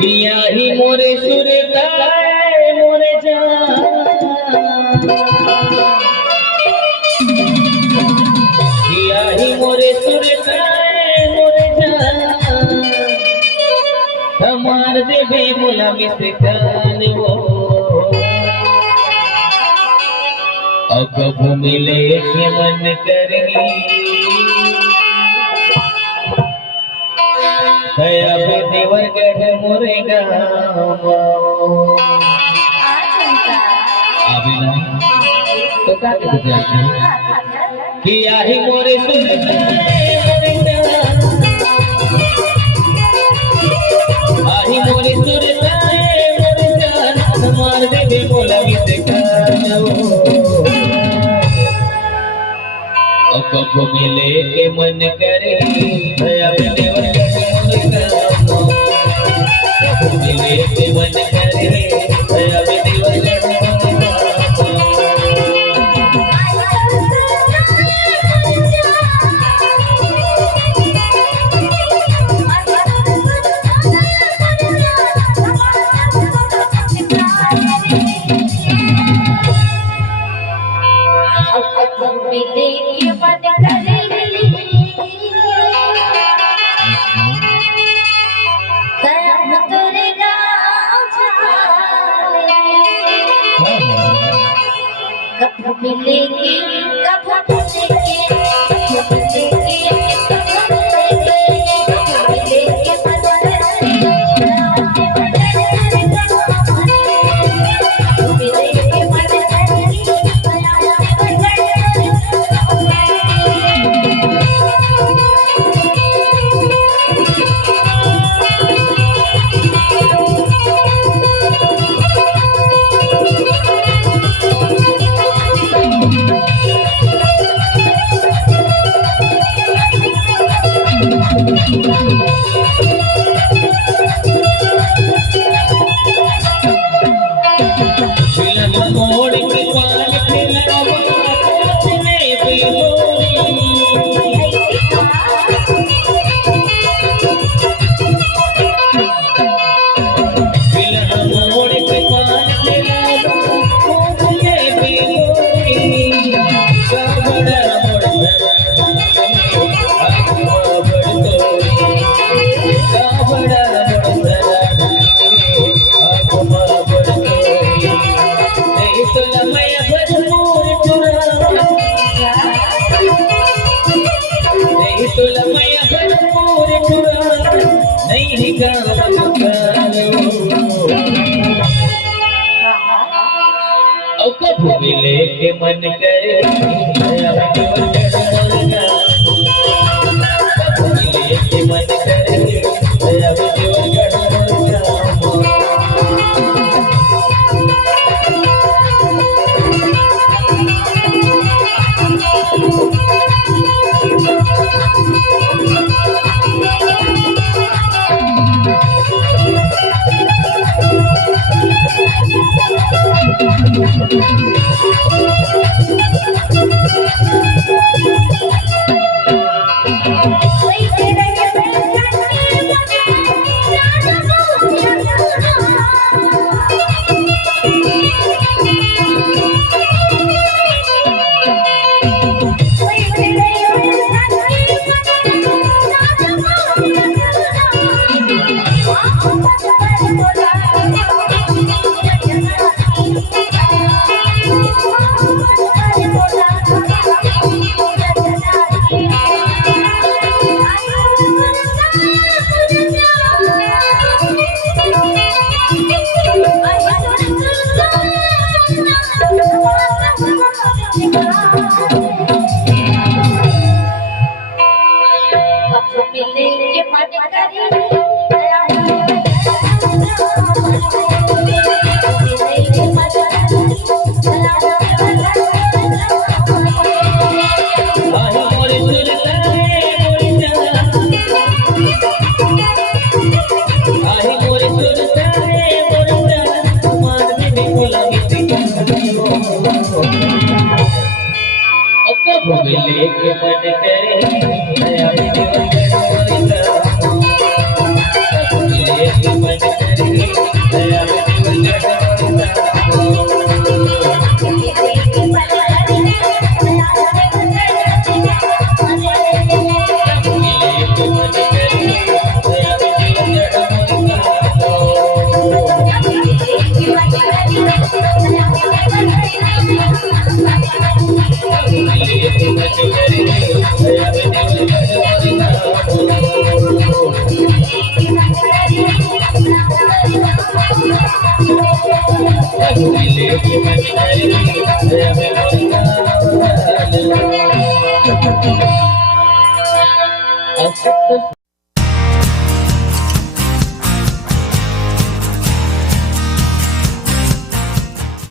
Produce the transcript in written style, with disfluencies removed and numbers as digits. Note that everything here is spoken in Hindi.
किया ही मोरे सुरताए मोरे जान, किया ही मोरे सुरताए मोरे जान, हमार देवे बोला मिस्कान वो और कब मिले के मन करेगी अब देवरगढ़ मोरे गाँव आबिना तो क्या कहते हैं किया ही मोरे सुरताए मोरे जान, आही मोरे सुरताए मोरे जान, हमार देवे बोला मिस्कान और कब मिले के मन करे अब देवरगढ़ मोरे गाँव, कब मिले के मन करे अब देवरगढ़ मोरे गाँव। मिले के मन करे दया तोरे गाँव कब मिलेगी कब मिलेगी कब मिलेगी कब मिलेगी मन मोड़ के पाल खिलावा अपने मोड़ के पाल खिलावा अपने बिलोरी का बड़ा नहीं कब मिले के मन करे